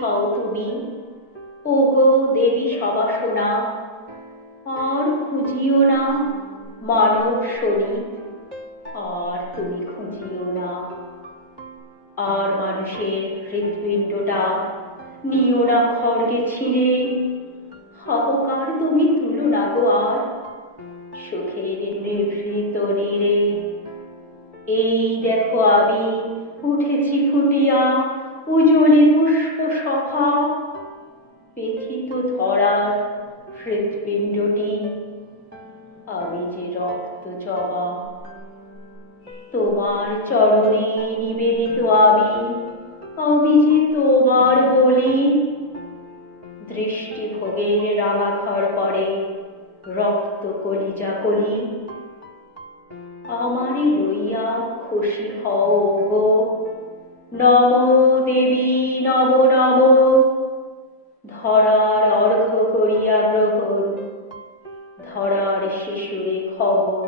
হও তুমি। ওগো দেবী সবাসনা, আর খুঁজিও না মানব শরীর, আর তুমি খুঁজিও না। আর মানুষের হৃদপিণ্ডটা নিও না খড়গে ছিঁড়ে। হাহাকার তুমি তুলো না গো আর, সুখের নিভৃত নীরে। এই দেখো আমি, উঠেছি ফুটিয়া উজ্জ্বলে পুষ্প সখা পেথিত ধরার হৃৎপিণ্ডটি, আমি যে রক্ত জবা, তোমার চরণে নিবেদিত আমি আমি যে তোমার বলি দৃষ্টি ভোগের রাঙাখর পরে রক্ত কলিজা কলি আমারই লইয়া খুশি হও গো, নম দেবী নব নব ধরার অর্ঘ করিয়া গ্রহণ ধরার শিশুরে খবর